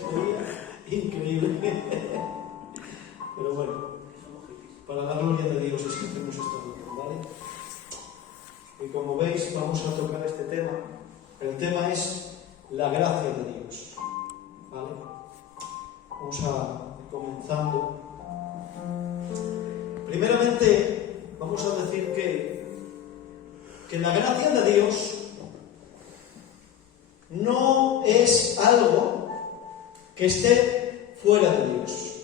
sería increíble. Pero bueno, para la gloria de Dios es que hacemos esta reunión, ¿vale? Y como veis, vamos a tocar este tema. El tema es la gracia de Dios, ¿vale? Vamos a ir comenzando. Primeramente, vamos a decir que la gracia de Dios no es algo que esté fuera de Dios,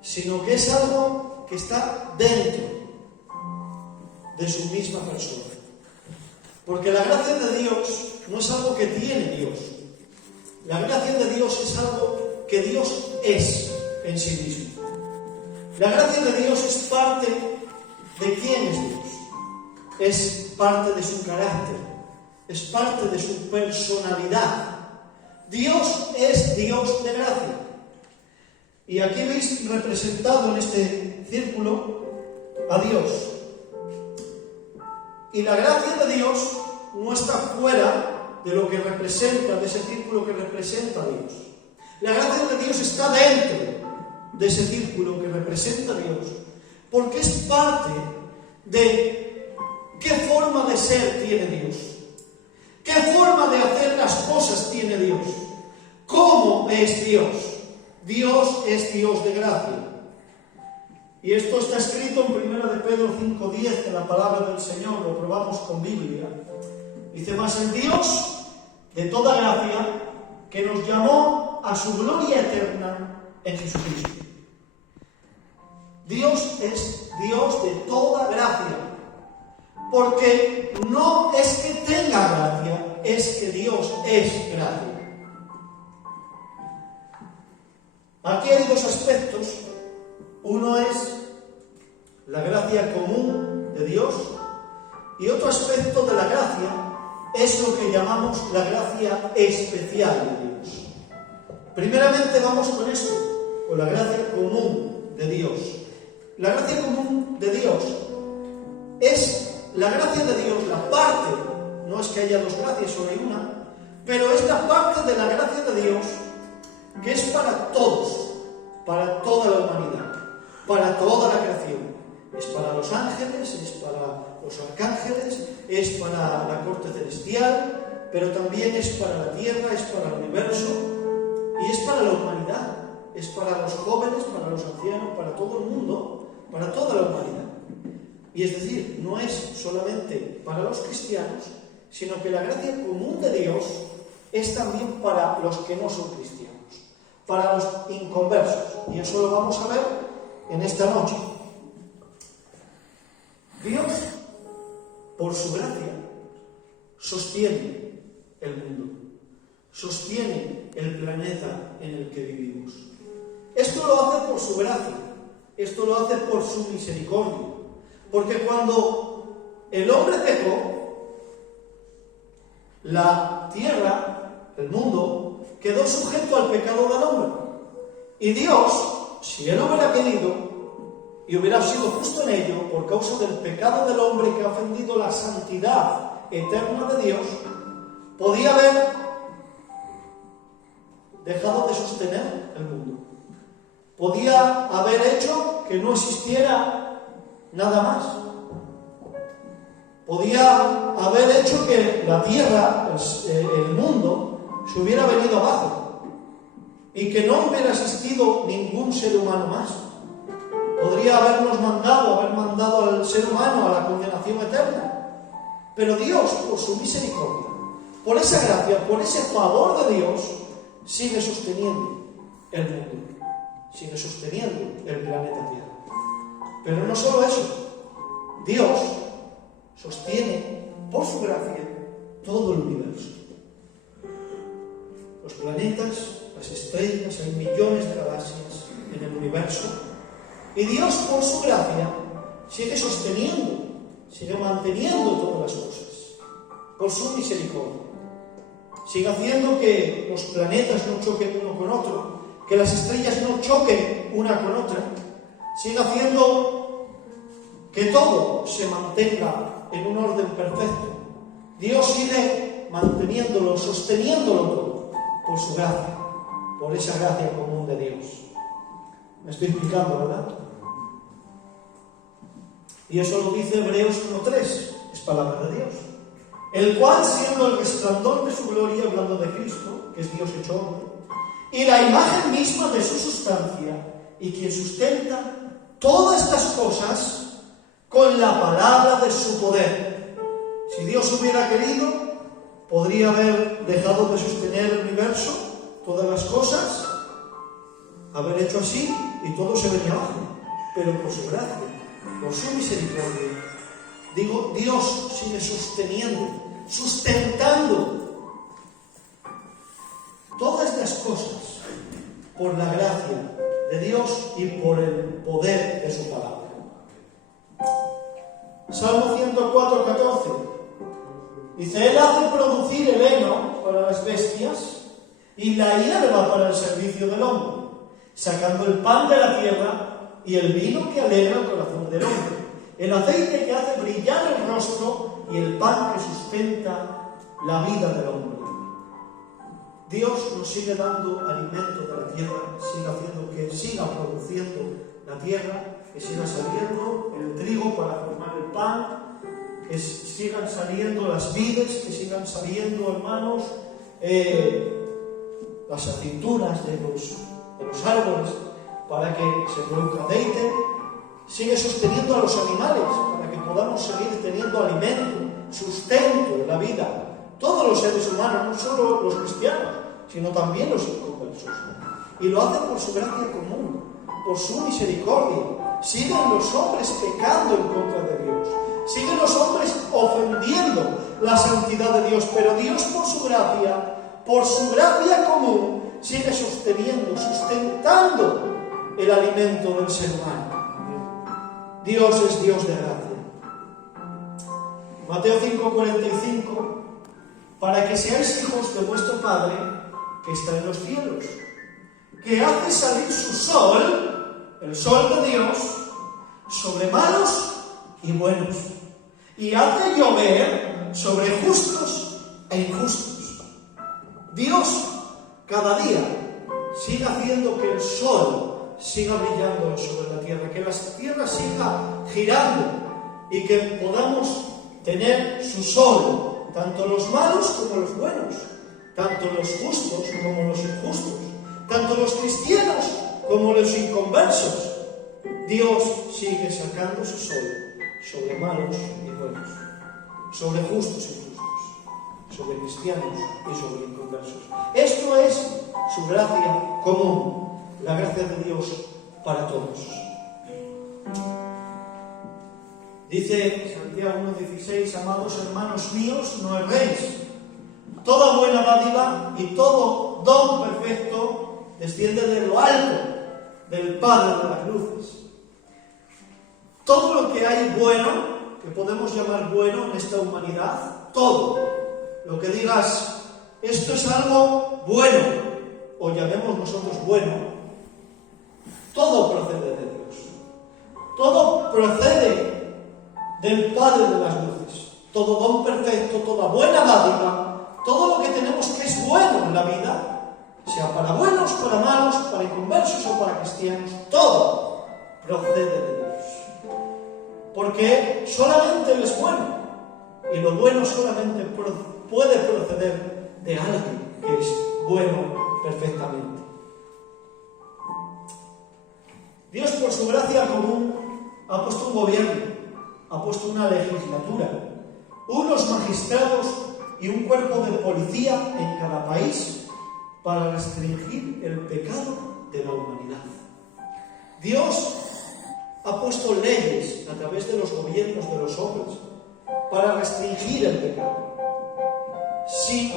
sino que es algo que está dentro de su misma persona. Porque la gracia de Dios no es algo que tiene Dios. La gracia de Dios es algo que Dios es en sí mismo. La gracia de Dios es parte de quién es Dios. Es parte de su carácter. Es parte de su personalidad. Dios es Dios de gracia. Y aquí veis representado en este círculo a Dios. Y la gracia de Dios no está fuera de lo que representa, de ese círculo que representa a Dios. La gracia de Dios está dentro de ese círculo que representa a Dios, porque es parte de qué forma de ser tiene Dios, qué forma de hacer las cosas tiene Dios, cómo es Dios. Dios es Dios de gracia. Y esto está escrito en 1 de Pedro 5:10, en la palabra del Señor, lo probamos con Biblia. Dice: mas el Dios de toda gracia, que nos llamó a su gloria eterna en Jesucristo. Dios es Dios de toda gracia, porque no es que tenga gracia, es que Dios es gracia. Aquí hay dos aspectos. Uno es la gracia común de Dios, y otro aspecto de la gracia es lo que llamamos la gracia especial de Dios. Primeramente vamos con esto, con la gracia común de Dios. La gracia común de Dios es la gracia de Dios, la parte, no es que haya dos gracias, solo hay una, pero es la parte de la gracia de Dios que es para todos, para toda la humanidad, para toda la creación. Es para los ángeles, es para los arcángeles, es para la corte celestial, pero también es para la tierra, es para el universo y es para la humanidad. Es para los jóvenes, para los ancianos, para todo el mundo, para toda la humanidad. Y es decir, no es solamente para los cristianos, sino que la gracia común de Dios es también para los que no son cristianos, para los inconversos. Y eso lo vamos a ver en esta noche. Dios, por su gracia, sostiene el mundo, sostiene el planeta en el que vivimos. Esto lo hace por su gracia, esto lo hace por su misericordia, porque cuando el hombre pecó, la tierra, el mundo, quedó sujeto al pecado del hombre. Y Dios, si Él hubiera querido y hubiera sido justo en ello, por causa del pecado del hombre que ha ofendido la santidad eterna de Dios, podía haber dejado de sostener el mundo. Podía haber hecho que no existiera nada más. Podía haber hecho que la tierra, el mundo, se hubiera venido abajo y que no hubiera existido ningún ser humano más. Podría haber mandado al ser humano a la condenación eterna. Pero Dios, por su misericordia, por esa gracia, por ese favor de Dios, sigue sosteniendo el mundo, sigue sosteniendo el planeta Tierra. Pero no solo eso, Dios sostiene, por su gracia, todo el universo. Los planetas, las estrellas, hay millones de galaxias en el universo. Y Dios, por su gracia, sigue sosteniendo, sigue manteniendo todas las cosas, por su misericordia. Sigue haciendo que los planetas no choquen uno con otro, que las estrellas no choquen una con otra. Sigue haciendo que todo se mantenga en un orden perfecto. Dios sigue manteniéndolo, sosteniéndolo todo, por su gracia, por esa gracia común de Dios. Me estoy explicando, ¿verdad? Y eso lo dice Hebreos 1:3, es palabra de Dios. El cual, siendo el resplandor de su gloria, hablando de Cristo, que es Dios hecho hombre, y la imagen misma de su sustancia, y quien sustenta todas estas cosas con la palabra de su poder. Si Dios hubiera querido, podría haber dejado de sostener el universo, todas las cosas, haber hecho así y todo se venía abajo. Pero por su gracia, por su misericordia, digo, Dios sigue sustentando todas las cosas por la gracia de Dios y por el poder de su palabra. Salmo 104:14 dice: Él hace producir el heno para las bestias y la hierba para el servicio del hombre, sacando el pan de la tierra y el vino que alegra el corazón del hombre, el aceite que hace brillar el rostro y el pan que sustenta la vida del hombre. Dios nos sigue dando alimento de la tierra, sigue haciendo que siga produciendo la tierra, que siga saliendo el trigo para formar el pan, que sigan saliendo las vides, que sigan saliendo, hermanos, las aceitunas de los árboles, para que se produzca aceite. Sigue sosteniendo a los animales, para que podamos seguir teniendo alimento, sustento en la vida. Todos los seres humanos, no solo los cristianos, sino también los inconversos. Y lo hace por su gracia común, por su misericordia. Siguen los hombres pecando en contra de Dios. Siguen los hombres ofendiendo la santidad de Dios. Pero Dios, por su gracia común, sigue sustentando el alimento del ser humano. Dios es Dios de gracia. Mateo 5:45: para que seáis hijos de vuestro Padre que está en los cielos, que hace salir su sol, el sol de Dios, sobre malos y buenos, y hace llover sobre justos e injustos. Dios cada día sigue haciendo que el sol siga brillando sobre la tierra, que la tierra siga girando y que podamos tener su sol, tanto los malos como los buenos, tanto los justos como los injustos, tanto los cristianos como los inconversos. Dios sigue sacando su sol sobre malos y buenos, sobre justos y injustos, sobre cristianos y sobre inconversos. Esto es su gracia común, la gracia de Dios para todos. Dice Santiago 1:16: amados hermanos míos, no erréis. Toda buena dádiva y todo don perfecto desciende de lo alto, del Padre de las luces. Todo lo que hay bueno, que podemos llamar bueno en esta humanidad, todo lo que digas, esto es algo bueno, o llamemos nosotros bueno, todo procede de Dios. Todo procede del Padre de las luces. Todo don perfecto, toda buena dádiva, todo lo que tenemos que es bueno en la vida, sea para buenos, para malos, para inconversos o para cristianos, todo procede de Dios. Porque solamente Él es bueno, y lo bueno solamente puede proceder de alguien que es bueno perfectamente. Dios, por su gracia común, ha puesto un gobierno, ha puesto una legislatura, unos magistrados y un cuerpo de policía en cada país para restringir el pecado de la humanidad. Dios ha puesto leyes a través de los gobiernos de los hombres para restringir el pecado. Si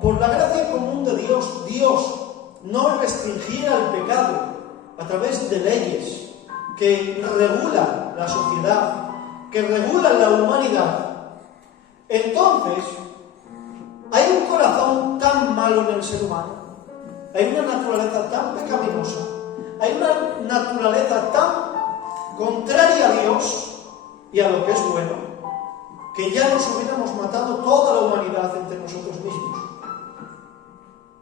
por la gracia común de Dios, Dios no restringiera el pecado a través de leyes que regulan la sociedad, que regulan la humanidad, entonces hay un corazón tan malo en el ser humano, hay una naturaleza tan pecaminosa, hay una naturaleza tan contraria a Dios y a lo que es bueno, que ya nos hubiéramos matado toda la humanidad entre nosotros mismos.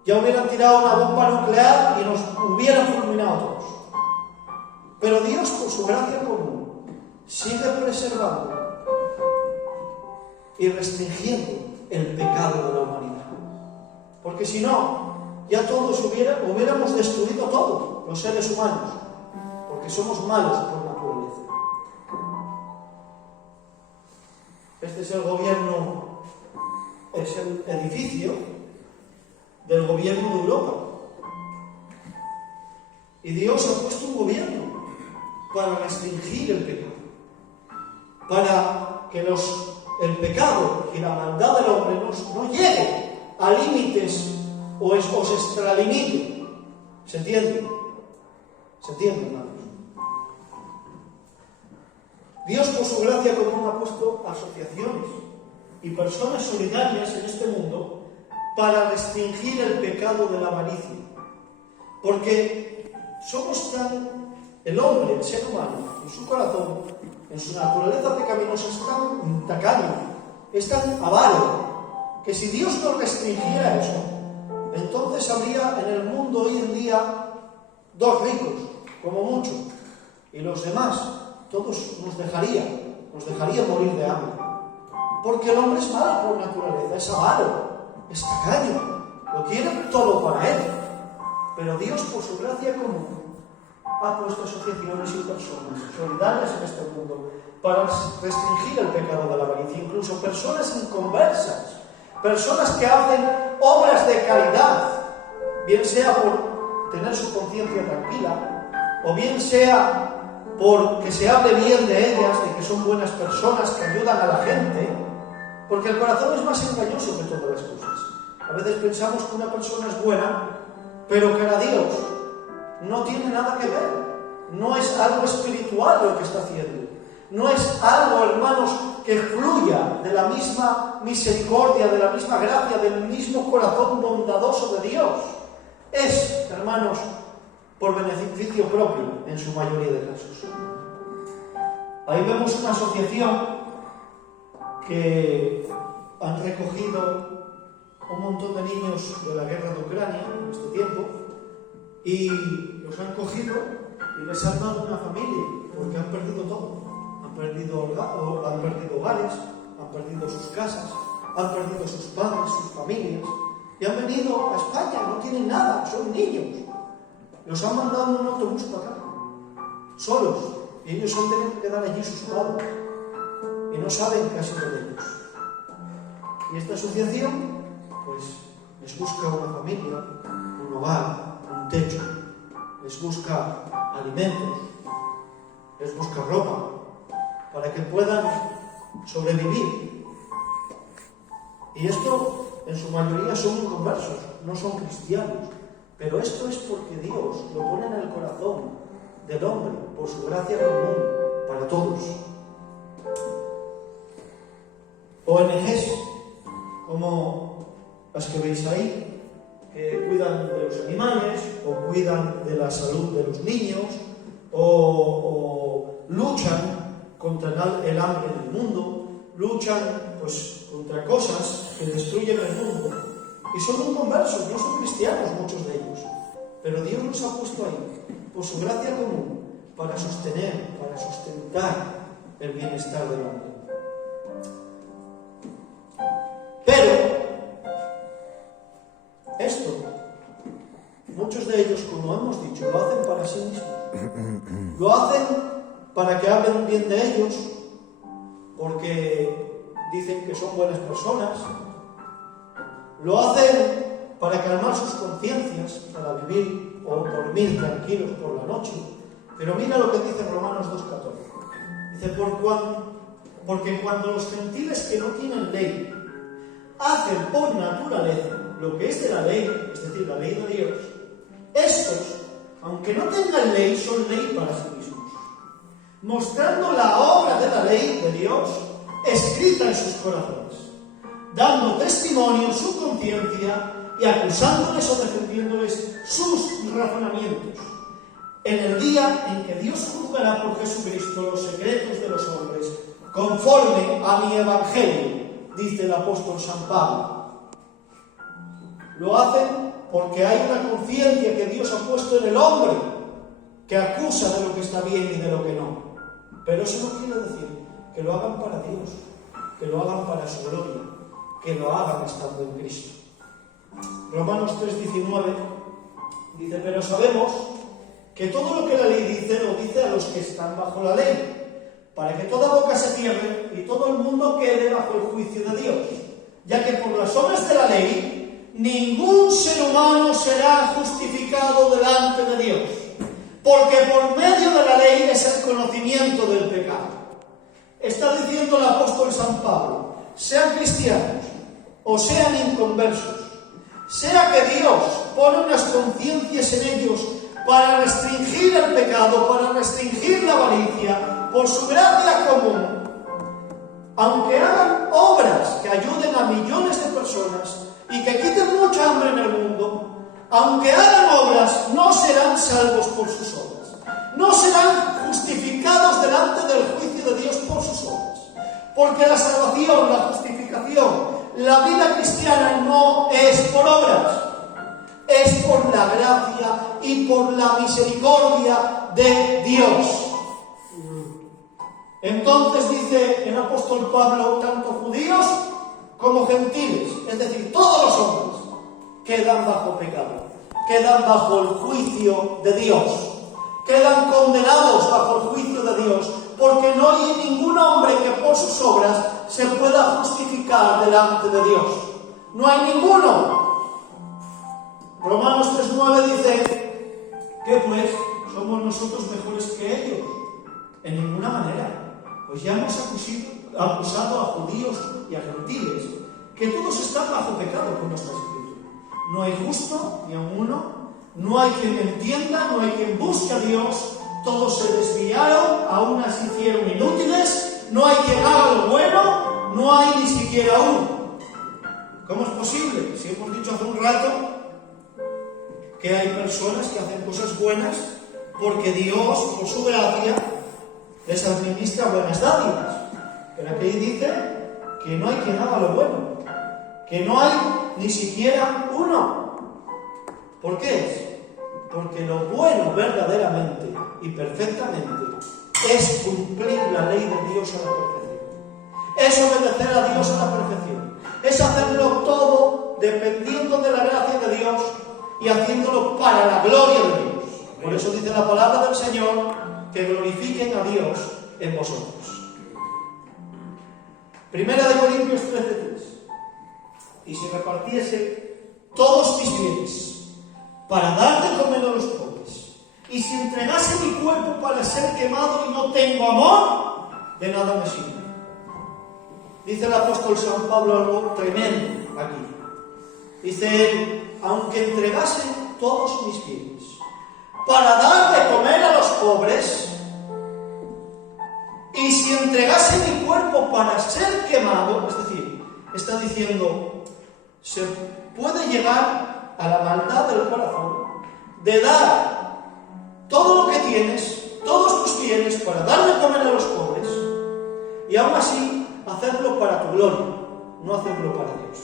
ya hubieran tirado una bomba nuclear y nos hubieran fulminado a todos. Pero Dios, por su gracia común, sigue preservando y restringiendo el pecado de la humanidad. Porque si no, ya todos hubiéramos destruido todo, los seres humanos, porque somos malos por naturaleza. Este es el gobierno, es el edificio del gobierno de Europa. Y Dios ha puesto un gobierno para restringir el pecado, para que el pecado y la maldad del hombre no llegue a límites o se extralimite. ¿Se entiende? ¿Se entiende, hermanos? Dios, por su gracia común, ha puesto asociaciones y personas solidarias en este mundo para restringir el pecado de la avaricia. Porque somos el hombre, el ser humano, en su corazón, en su naturaleza pecaminosa, es tan tacaño, es tan avaro, que si Dios no restringiera eso, entonces habría en el mundo hoy en día 2 ricos, como mucho, y los demás, todos nos dejarían morir de hambre. Porque el hombre es malo por naturaleza, es avaro, es tacaño, lo quiere todo para él. Pero Dios, por su gracia común, ha puesto asociaciones y personas solidarias en este mundo para restringir el pecado de la avaricia. Incluso personas inconversas, personas que hacen obras de caridad, bien sea por tener su conciencia tranquila, o bien sea porque se hable bien de ellas, de que son buenas personas que ayudan a la gente, porque el corazón es más engañoso que todas las cosas. A veces pensamos que una persona es buena, pero para Dios no tiene nada que ver. No es algo espiritual lo que está haciendo. No es algo, hermanos, que fluya de la misma misericordia, de la misma gracia, del mismo corazón bondadoso de Dios. Es, hermanos, por beneficio propio en su mayoría de casos. Ahí vemos una asociación que han recogido un montón de niños de la guerra de Ucrania en este tiempo y los han cogido y les han dado una familia porque han perdido todo. Han perdido hogares, han perdido sus casas, han perdido sus padres, sus familias y han venido a España, no tienen nada, son niños. Los han mandado en un autobús para acá, solos, y ellos han tenido que quedar allí sus padres y no saben qué ha sido de ellos. Y esta asociación pues les busca una familia, un hogar, un techo, les busca alimentos, les busca ropa, para que puedan sobrevivir. Y esto, en su mayoría, son inconversos, no son cristianos, pero esto es porque Dios lo pone en el corazón del hombre, por su gracia común, para todos. ONGs, como las que veis ahí, que cuidan de los animales, o cuidan de la salud de los niños, o luchan contra el hambre en el mundo, luchan pues contra cosas que destruyen el mundo. Y son inconversos, no son cristianos muchos de ellos. Pero Dios los ha puesto ahí, por su gracia común, para sostener, para sustentar el bienestar del hombre. Pero esto, muchos de ellos, como hemos dicho, lo hacen para sí mismos. Lo hacen para que hablen bien de ellos, porque dicen que son buenas personas. Lo hacen para calmar sus conciencias, para vivir o dormir tranquilos por la noche. Pero mira lo que dice Romanos 2:14. Dice, porque cuando los gentiles que no tienen ley hacen por naturaleza lo que es de la ley, es decir, la ley de Dios, estos, aunque no tengan ley, son ley para sí mismos, mostrando la obra de la ley de Dios escrita en sus corazones, dando testimonio su conciencia y acusándoles o defendiéndoles sus razonamientos, en el día en que Dios juzgará por Jesucristo los secretos de los hombres, conforme a mi evangelio, dice el apóstol San Pablo. Lo hacen porque hay una conciencia que Dios ha puesto en el hombre que acusa de lo que está bien y de lo que no. Pero eso no quiere decir que lo hagan para Dios, que lo hagan para su gloria, que lo hagan estando en Cristo. Romanos 3:19 dice: pero sabemos que todo lo que la ley dice lo dice a los que están bajo la ley, para que toda boca se cierre y todo el mundo quede bajo el juicio de Dios, ya que por las obras de la ley ningún ser humano será justificado delante de Dios, porque por medio de la ley es el conocimiento del pecado. Está diciendo el apóstol San Pablo: sean cristianos o sean inconversos, sea que Dios pone unas conciencias en ellos para restringir el pecado, para restringir la avaricia, por su gracia común, aunque hagan obras que ayuden a millones de personas y que quiten mucha hambre en el mundo, aunque hagan obras, no serán salvos por sus obras, no serán justificados delante del juicio de Dios por sus obras, porque la salvación, la justificación, la vida cristiana no es por obras, es por la gracia y por la misericordia de Dios. Entonces dice el apóstol Pablo: tanto judíos como gentiles, es decir, todos los hombres, quedan bajo pecado, quedan bajo el juicio de Dios, quedan condenados bajo el juicio de Dios, porque no hay ningún hombre que por sus obras se pueda justificar delante de Dios. No hay ninguno. Romanos 3:9 dice que pues somos nosotros mejores que ellos. En ninguna manera. Pues ya hemos acusado a judíos y a gentiles que todos están bajo pecado con nuestra escritura. No hay justo ni a uno, no hay quien entienda, no hay quien busque a Dios. Todos se desviaron, a unas se hicieron inútiles, no hay quien haga lo bueno, no hay ni siquiera uno. ¿Cómo es posible? Si hemos dicho hace un rato que hay personas que hacen cosas buenas porque Dios, por su gracia, les administra buenas dádivas. Pero aquí dice que no hay quien haga lo bueno, que no hay ni siquiera uno. ¿Por qué es? Porque lo bueno verdaderamente y perfectamente es cumplir la ley de Dios a la perfección, es obedecer a Dios a la perfección, es hacerlo todo dependiendo de la gracia de Dios y haciéndolo para la gloria de Dios. Por eso dice la palabra del Señor: que glorifiquen a Dios en vosotros. Primera de Corintios 13:3: y si repartiese todos mis bienes para dar de comer a los pobres, y si entregase mi cuerpo para ser quemado y no tengo amor, de nada me sirve. Dice el apóstol San Pablo algo tremendo aquí. Dice él: aunque entregase todos mis bienes para dar de comer a los pobres, y si entregase mi cuerpo para ser quemado, es decir, está diciendo, se puede llegar a la maldad del corazón de dar todo lo que tienes, todos tus bienes, para dar de comer a los pobres, y aún así hacerlo para tu gloria, no hacerlo para Dios.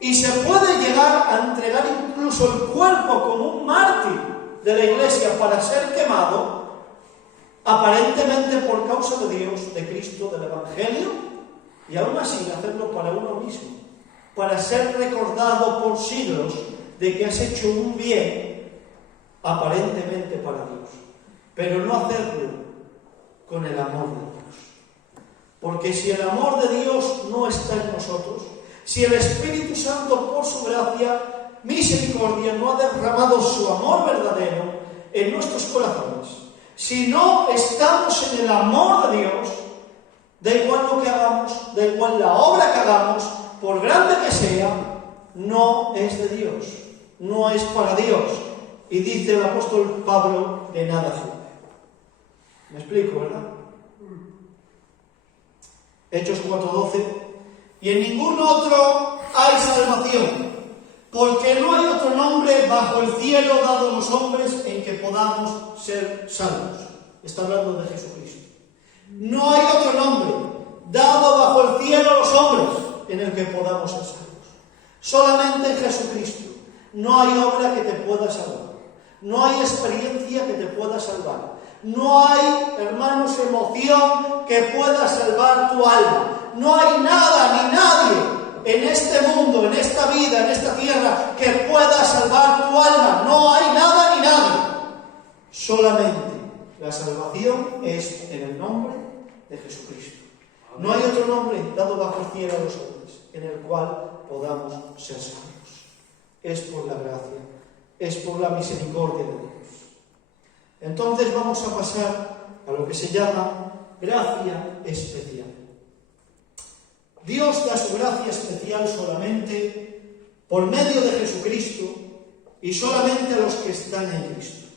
Y se puede llegar a entregar incluso el cuerpo como un mártir de la iglesia para ser quemado, aparentemente por causa de Dios, de Cristo, del Evangelio, y aún así hacerlo para uno mismo, para ser recordado por siglos de que has hecho un bien aparentemente para Dios, pero no hacerlo con el amor de Dios. Porque si el amor de Dios no está en nosotros, si el Espíritu Santo por su gracia, misericordia, no ha derramado su amor verdadero en nuestros corazones, si no estamos en el amor de Dios, da igual lo que hagamos, da igual la obra que hagamos, por grande que sea, no es de Dios, no es para Dios. Y dice el apóstol Pablo: de nada sirve. ¿Me explico, verdad? Hechos 4:12: y en ningún otro hay salvación, porque no hay otro nombre bajo el cielo dado a los hombres en que podamos ser salvos. Está hablando de Jesucristo. No hay otro nombre dado bajo el cielo a los hombres en el que podamos ser salvos. Solamente en Jesucristo. No hay obra que te pueda salvar. No hay experiencia que te pueda salvar. No hay, hermanos, emoción que pueda salvar tu alma. No hay nada ni nadie en este mundo, en esta vida, en esta tierra, que pueda salvar tu alma. No hay nada ni nadie. Solamente la salvación es en el nombre de Jesucristo. No hay otro nombre dado bajo el cielo a los hombres en el cual podamos ser salvos. Es por la gracia, es por la misericordia de Dios. Entonces vamos a pasar a lo que se llama gracia especial. Dios da su gracia especial solamente por medio de Jesucristo y solamente a los que están en Cristo.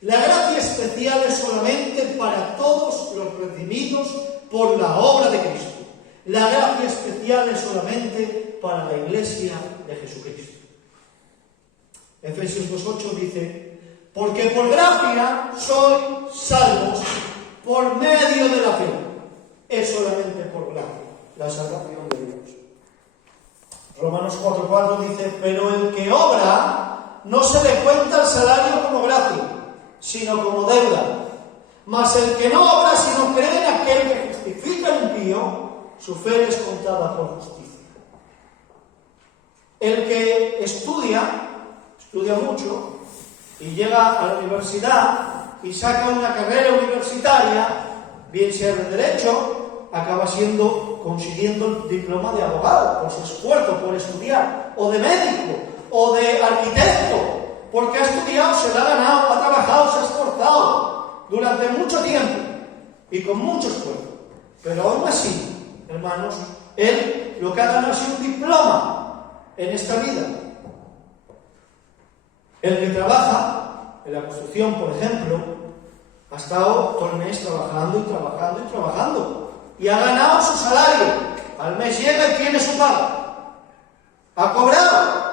La gracia especial es solamente para todos los redimidos por la obra de Cristo. La gracia especial es solamente para la Iglesia de Jesucristo. Efesios 2:8 dice: porque por gracia sois salvos por medio de la fe. Es solamente por gracia la salvación de Dios. Romanos 4:4 dice: pero el que obra no se le cuenta el salario como gracia, sino como deuda. Mas el que no obra, sino cree en aquel que justifica al impío, su fe es contada por justicia. El que estudia mucho y llega a la universidad y saca una carrera universitaria, bien sea de derecho, acaba consiguiendo el diploma de abogado por su esfuerzo por estudiar, o de médico, o de arquitecto, porque ha estudiado, se la ha ganado, ha trabajado, se ha esforzado durante mucho tiempo y con mucho esfuerzo. Pero aún así, hermanos, él lo que ha ganado es un diploma en esta vida. El que trabaja en la construcción, por ejemplo, ha estado todo el mes trabajando y trabajando y ha ganado su salario. Al mes llega y tiene su paga. Ha cobrado.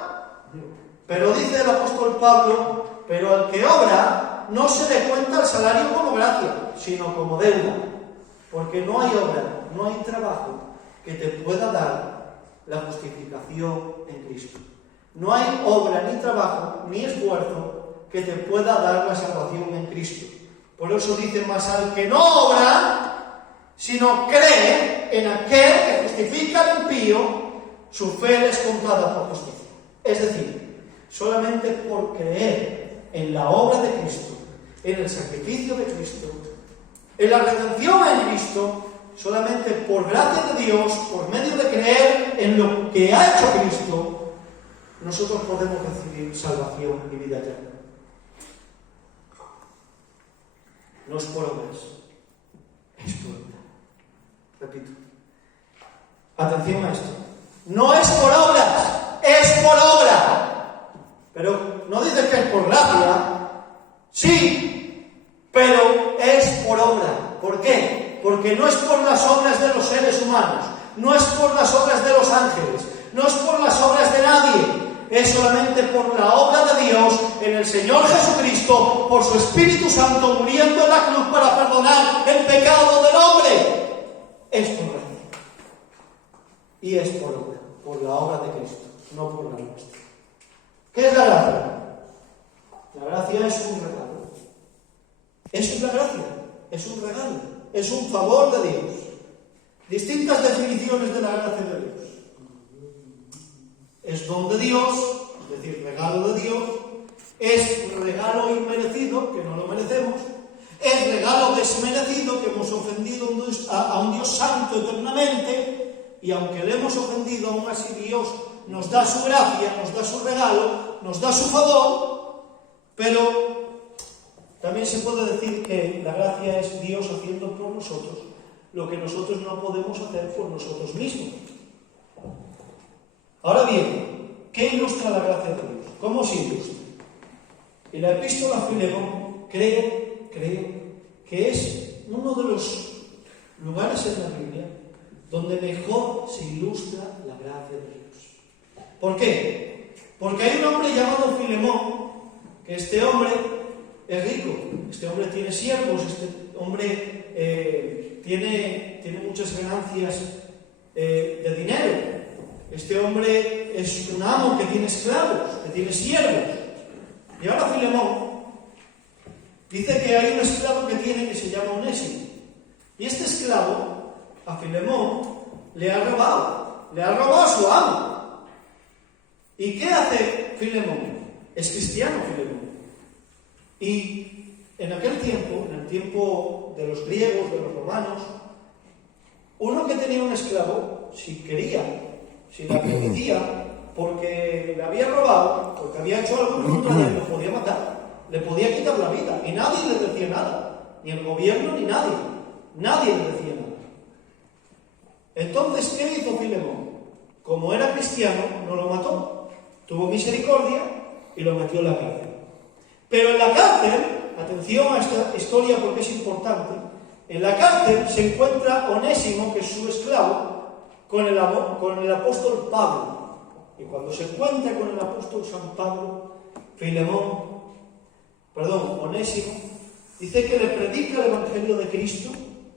Pero dice el apóstol Pablo: pero al que obra no se le cuenta el salario como gracia, sino como deuda. Porque no hay obra, no hay trabajo que te pueda dar la justificación en Cristo. No hay obra, ni trabajo, ni esfuerzo que te pueda dar la salvación en Cristo. Por eso dice: más al que no obra, sino cree en aquel que justifica al impío, su fe es contada por justicia. Es decir, solamente por creer en la obra de Cristo, en el sacrificio de Cristo, en la redención en Cristo, solamente por gracia de Dios, por medio de creer en lo que ha hecho Cristo, nosotros podemos recibir salvación y vida eterna. No es por obras, es por obra. Repito. Atención a esto. No es por obras, es por obra. Pero no dice que es por gracia. Sí, pero es por obra. ¿Por qué? Porque no es por las obras de los seres humanos, no es por las obras de los ángeles, no es por las obras de nadie. Es solamente por la obra de Dios en el Señor Jesucristo, por su Espíritu Santo muriendo en la cruz para perdonar el pecado del hombre. Es por gracia. Y es por obra, por la obra de Cristo, no por la nuestra. ¿Qué es la gracia? La gracia es un regalo. Eso es la gracia, es un regalo, es un favor de Dios. Distintas definiciones de la gracia de Dios. Es don de Dios, es decir, regalo de Dios. Es regalo inmerecido, que no lo merecemos. Es regalo desmerecido, que hemos ofendido a un Dios santo eternamente. Y aunque le hemos ofendido, aún así Dios nos da su gracia, nos da su regalo, nos da su favor. Pero también se puede decir que la gracia es Dios haciendo por nosotros lo que nosotros no podemos hacer por nosotros mismos. Ahora bien, ¿qué ilustra la gracia de Dios? ¿Cómo se ilustra? En la epístola a Filemón creo que es uno de los lugares en la Biblia donde mejor se ilustra la gracia de Dios. ¿Por qué? Porque hay un hombre llamado Filemón, que este hombre es rico, este hombre tiene siervos, este hombre tiene muchas ganancias de dinero. Este hombre es un amo que tiene esclavos, que tiene siervos. Y ahora Filemón dice que hay un esclavo que tiene que se llama Onésimo. Y este esclavo, a Filemón, le ha robado a su amo. ¿Y qué hace Filemón? Es cristiano Filemón. Y en aquel tiempo, en el tiempo de los griegos, de los romanos, uno que tenía un esclavo, si quería, si la apetecía, porque le había robado, porque había hecho algo contra él, lo podía matar, le podía quitar la vida, y nadie le decía nada, ni el gobierno ni nadie le decía nada. Entonces, ¿qué hizo Filemón? Como era cristiano, no lo mató, tuvo misericordia y lo metió en la cárcel. Pero en la cárcel, atención a esta historia porque es importante, en la cárcel se encuentra Onésimo, que es su esclavo, con el apóstol Pablo. Y cuando se encuentra con el apóstol San Pablo, Onésimo, dice que le predica el Evangelio de Cristo,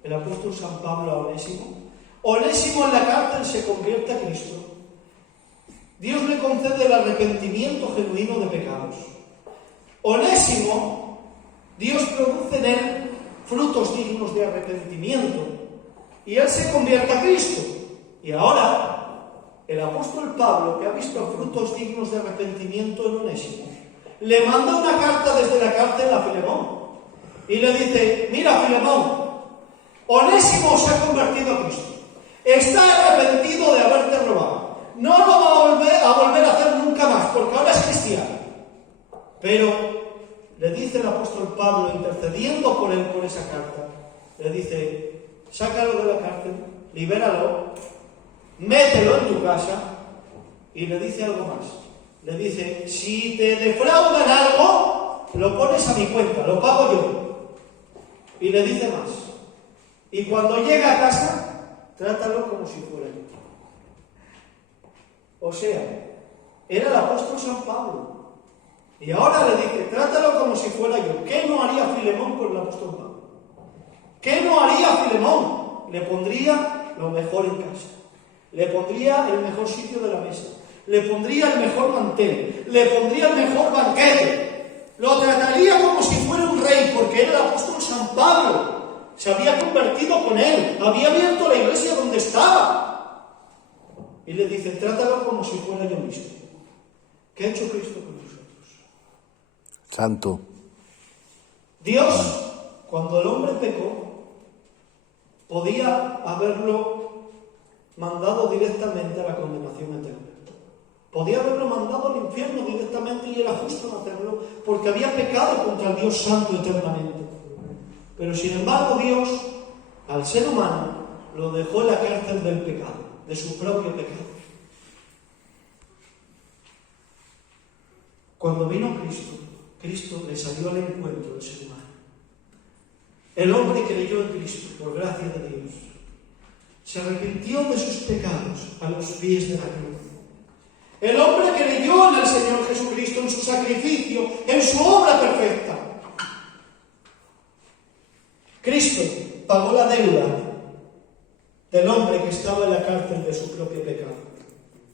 el apóstol San Pablo a Onésimo. Onésimo en la cárcel se convierte a Cristo. Dios le concede el arrepentimiento genuino de pecados. Onésimo, Dios produce en él frutos dignos de arrepentimiento y él se convierte a Cristo. Y ahora, el apóstol Pablo, que ha visto frutos dignos de arrepentimiento en Onésimo, le manda una carta desde la cárcel a Filemón y le dice: mira, Filemón, Onésimo se ha convertido a Cristo, está arrepentido de haberte robado, no lo va a volver a hacer nunca más porque ahora es cristiano. Pero le dice el apóstol Pablo, intercediendo por él por esa carta, le dice: sácalo de la cárcel, libéralo, mételo en tu casa. Y le dice algo más, le dice: si te defraudan algo, lo pones a mi cuenta, lo pago yo. Y le dice más: y cuando llega a casa, trátalo como si fuera yo. O sea, era el apóstol San Pablo. Y ahora le dice: trátalo como si fuera yo. ¿Qué no haría Filemón con el apóstol Pablo? ¿Qué no haría Filemón? Le pondría lo mejor en casa. Le pondría el mejor sitio de la mesa. Le pondría el mejor mantel. Le pondría el mejor banquete. Lo trataría como si fuera un rey, porque era el apóstol San Pablo. Se había convertido con él. Había abierto la iglesia donde estaba. Y le dice: trátalo como si fuera yo mismo. ¿Qué ha hecho Cristo con nosotros? Santo. Dios, cuando el hombre pecó, podía haberlo mandado directamente a la condenación eterna. Podía haberlo mandado al infierno directamente y era justo no hacerlo porque había pecado contra el Dios Santo eternamente. Pero sin embargo Dios, al ser humano, lo dejó en la cárcel del pecado, de su propio pecado. Cuando vino Cristo le salió al encuentro del ser humano. El hombre creyó en Cristo por gracia de Dios. Se arrepintió de sus pecados a los pies de la cruz. El hombre creyó en el Señor Jesucristo, en su sacrificio, en su obra perfecta. Cristo pagó la deuda del hombre que estaba en la cárcel de su propio pecado.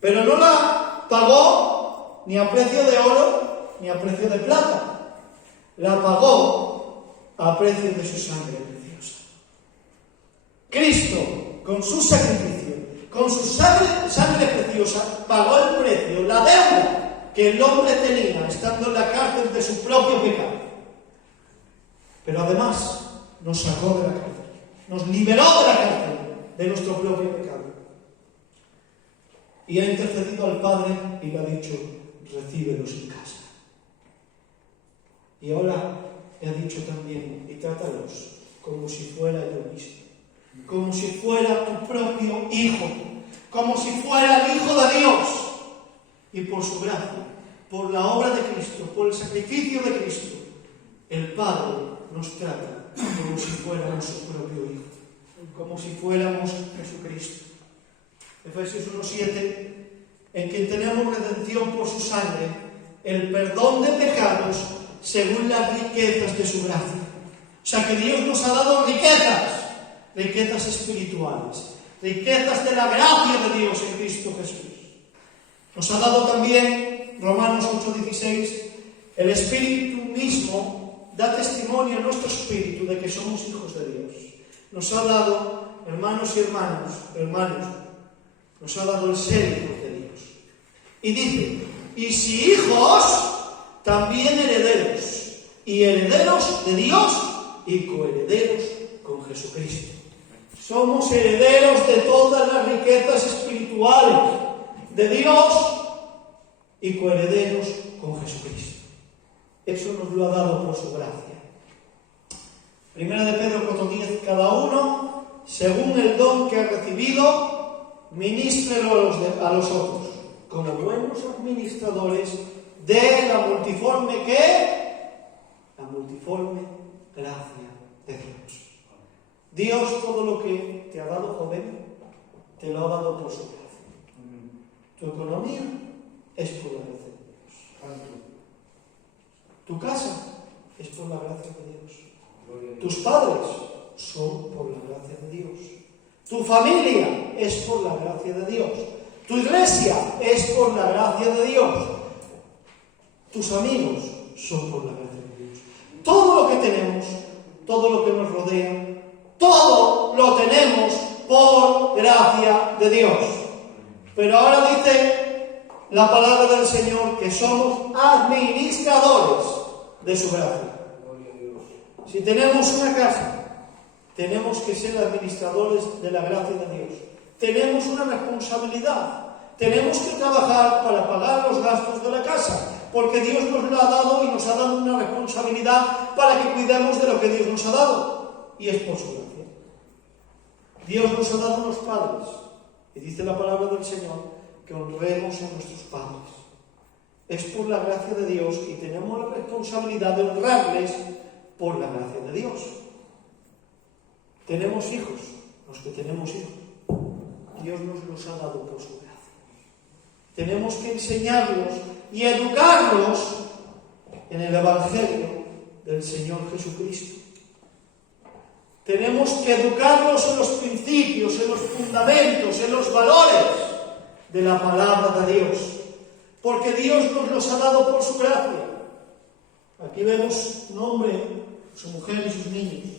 Pero no la pagó ni a precio de oro ni a precio de plata. La pagó a precio de su sangre preciosa. Cristo, con su sacrificio, con su sangre preciosa, pagó el precio, la deuda que el hombre tenía estando en la cárcel de su propio pecado. Pero además nos sacó de la cárcel, nos liberó de la cárcel de nuestro propio pecado. Y ha intercedido al Padre y le ha dicho: recíbelos en casa. Y ahora le ha dicho también: y trátalos como si fuera yo mismo, como si fuera tu propio hijo, como si fuera el Hijo de Dios. Y por su gracia, por la obra de Cristo, por el sacrificio de Cristo, el Padre nos trata como si fuéramos su propio Hijo, como si fuéramos Jesucristo. Efesios 1:7, en quien tenemos redención por su sangre, el perdón de pecados según las riquezas de su gracia. O sea que Dios nos ha dado riquezas espirituales, riquezas de la gracia de Dios en Cristo Jesús. Nos ha dado también, Romanos 8:16, el Espíritu mismo da testimonio en nuestro espíritu de que somos hijos de Dios. Nos ha dado, hermanos y hermanos, nos ha dado el ser hijos de Dios. Y dice, y si hijos, también herederos, y herederos de Dios y coherederos con Jesucristo. Somos herederos de todas las riquezas espirituales de Dios y coherederos con Jesucristo. Eso nos lo ha dado por su gracia. Primera de Pedro 4:10, cada uno, según el don que ha recibido, ministrelo a los otros, como buenos administradores de la multiforme gracia de Dios. Dios todo lo que te ha dado, joven, te lo ha dado por su gracia. Tu economía es por la gracia de Dios. Tu casa es por la gracia de Dios. Tus padres son por la gracia de Dios. Tu familia es por la gracia de Dios. Tu iglesia es por la gracia de Dios. Tus amigos son por la gracia de Dios. Todo lo que tenemos, todo lo que nos rodea, todo lo tenemos por gracia de Dios. Pero ahora dice la palabra del Señor que somos administradores de su gracia. Si tenemos una casa, tenemos que ser administradores de la gracia de Dios. Tenemos una responsabilidad. Tenemos que trabajar para pagar los gastos de la casa, porque Dios nos lo ha dado y nos ha dado una responsabilidad para que cuidemos de lo que Dios nos ha dado. Y es por su gracia. Dios nos ha dado unos padres. Y dice la palabra del Señor que honremos a nuestros padres. Es por la gracia de Dios y tenemos la responsabilidad de honrarles por la gracia de Dios. Tenemos hijos, los que tenemos hijos. Dios nos los ha dado por su gracia. Tenemos que enseñarlos y educarlos en el Evangelio del Señor Jesucristo. Tenemos que educarlos en los principios, en los fundamentos, en los valores de la palabra de Dios, porque Dios nos los ha dado por su gracia. Aquí vemos un hombre, su mujer y sus niños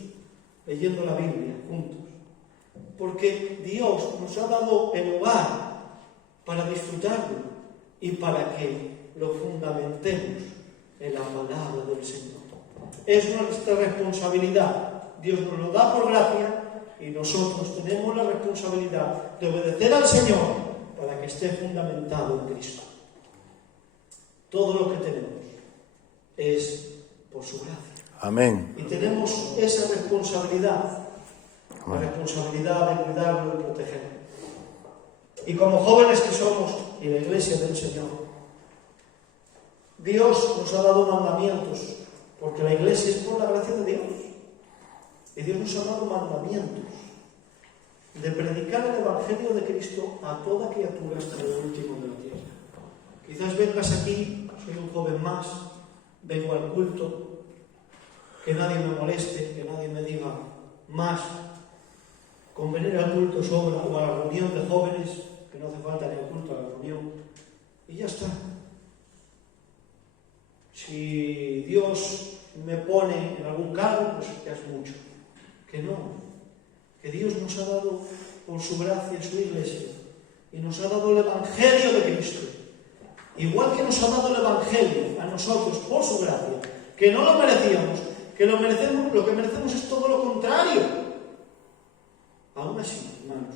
leyendo la Biblia juntos, porque Dios nos ha dado el hogar para disfrutarlo y para que lo fundamentemos en la palabra del Señor. Es nuestra responsabilidad. Dios nos lo da por gracia y nosotros tenemos la responsabilidad de obedecer al Señor para que esté fundamentado en Cristo. Todo lo que tenemos es por su gracia. Amén. Y tenemos esa responsabilidad, la responsabilidad de cuidarlo y protegerlo. Y como jóvenes que somos y la iglesia del Señor, Dios nos ha dado mandamientos, porque la iglesia es por la gracia de Dios. Y Dios nos ha dado mandamientos de predicar el Evangelio de Cristo a toda criatura hasta lo último de la tierra. Quizás vengas aquí, soy un joven más, vengo al culto, que nadie me moleste, que nadie me diga más. Con venir al culto sobra, o a la reunión de jóvenes, que no hace falta ni el culto a la reunión, y ya está. Si Dios me pone en algún cargo, pues ya es mucho. Que no, que Dios nos ha dado por su gracia su iglesia y nos ha dado el Evangelio de Cristo. Igual que nos ha dado el Evangelio a nosotros por su gracia, que no lo merecíamos, que lo que merecemos es todo lo contrario. Aún así, hermanos,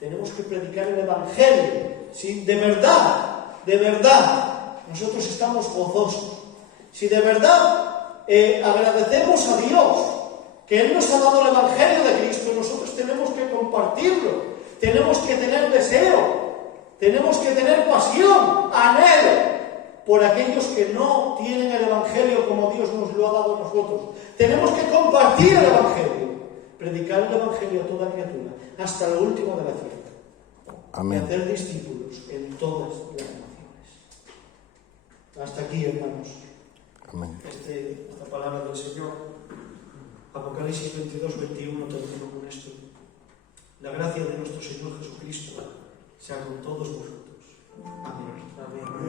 tenemos que predicar el Evangelio. Si de verdad, nosotros estamos gozosos, si de verdad agradecemos a Dios que Él nos ha dado el Evangelio de Cristo, nosotros tenemos que compartirlo, tenemos que tener deseo, tenemos que tener pasión, anhelo por aquellos que no tienen el Evangelio como Dios nos lo ha dado a nosotros. Tenemos que compartir el Evangelio, predicar el Evangelio a toda criatura, hasta lo último de la tierra. Amén. Y hacer discípulos en todas las naciones. Hasta aquí, hermanos. Amén. Esta palabra del Señor. Apocalipsis 22-21, termino con esto. La gracia de nuestro Señor Jesucristo sea con todos vosotros. Amén. Amén.